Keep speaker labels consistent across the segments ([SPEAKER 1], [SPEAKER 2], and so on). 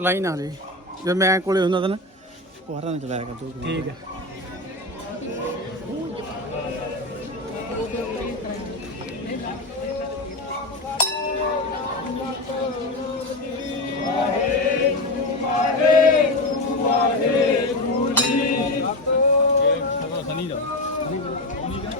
[SPEAKER 1] ਚਲਾਈ ਨਾ ਜੀ ਜੇ ਮੈਂ ਕੋਲੇ ਹੁੰਦਾ ਤਾਂ ਨਾ ਨਾ ਚਲਾਇਆ ਕਰ ਤੂੰ ਠੀਕ ਹੈ।
[SPEAKER 2] ਸਨੀ ਦਾ।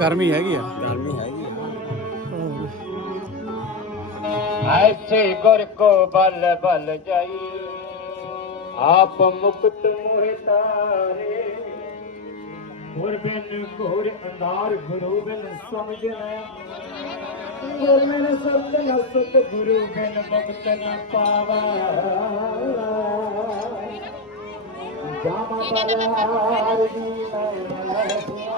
[SPEAKER 1] ਗਰਮੀ ਹੈਗੀ ਆ। ਗਰਮੀ
[SPEAKER 3] ਹੈਗੀ
[SPEAKER 2] ਐਸੇ ਗੁਰ ਕੋ ਬਲ ਬਲ ਜਾਈ। ਆਪ ਮੁਕਤ ਮੋਹਿ ਤਾਰੇ। ਹੋਰ ਬਿਨ ਘੋਰ ਅੰਧਾਰ ਗੁਰੂ ਬਿਨ ਸਮਝਣਾ ਗੁਰ ਬਿਨ ਸਤ ਨਸਤ ਗੁਰੂ ਬਿਨ ਮੁਕਤ ਨਾ ਪਾਵਾ। Thank you.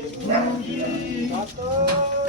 [SPEAKER 2] মাতা